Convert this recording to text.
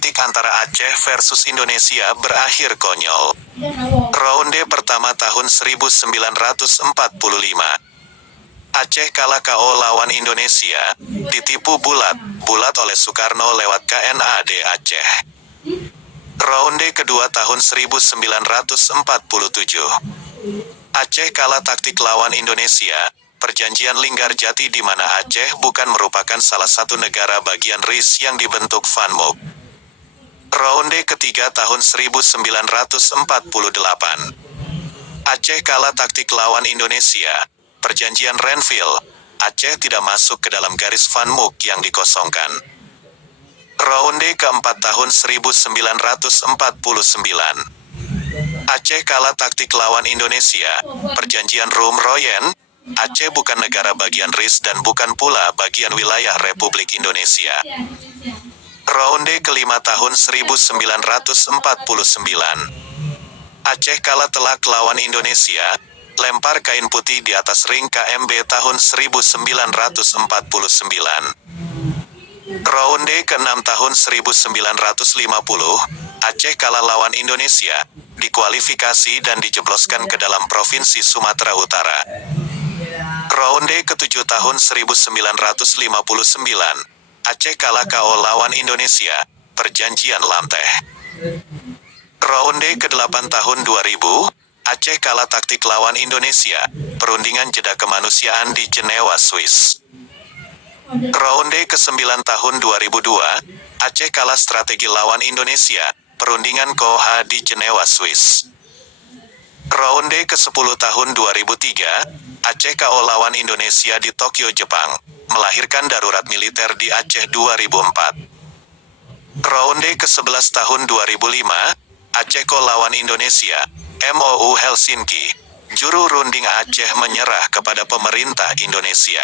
politik antara Aceh versus Indonesia berakhir konyol. Ronde pertama tahun 1945. Aceh kalah KO lawan Indonesia, ditipu bulat oleh Soekarno lewat KNAD Aceh. Ronde kedua tahun 1947. Aceh kalah taktik lawan Indonesia, perjanjian Linggarjati di mana Aceh bukan merupakan salah satu negara bagian RIS yang dibentuk Van Mook. Ronde ketiga tahun 1948. Aceh kalah taktik lawan Indonesia, perjanjian Renville, Aceh tidak masuk ke dalam garis Van Mook yang dikosongkan. Ronde keempat tahun 1949. Aceh kalah taktik lawan Indonesia, perjanjian Rum-Royen, Aceh bukan negara bagian RIS dan bukan pula bagian wilayah Republik Indonesia. Ronde kelima tahun 1949. Aceh kalah telak lawan Indonesia, lempar kain putih di atas ring KMB tahun 1949. Ronde ke-6 tahun 1950, Aceh kalah lawan Indonesia, dikualifikasi dan dijebloskan ke dalam Provinsi Sumatera Utara. Ronde ke-7 tahun 1959, Aceh kalah KO lawan Indonesia, perjanjian Lamteh. Ronde ke-8 tahun 2000, Aceh kalah taktik lawan Indonesia, perundingan jeda kemanusiaan di Jenewa, Swiss. Ronde ke-9 tahun 2002, Aceh kalah strategi lawan Indonesia, perundingan KOHA di Jenewa, Swiss. Ronde ke-10 tahun 2003, Aceh KO lawan Indonesia di Tokyo, Jepang, melahirkan darurat militer di Aceh 2004. Ronde ke-11 tahun 2005, Aceh KO lawan Indonesia, MOU Helsinki, juru runding Aceh menyerah kepada pemerintah Indonesia.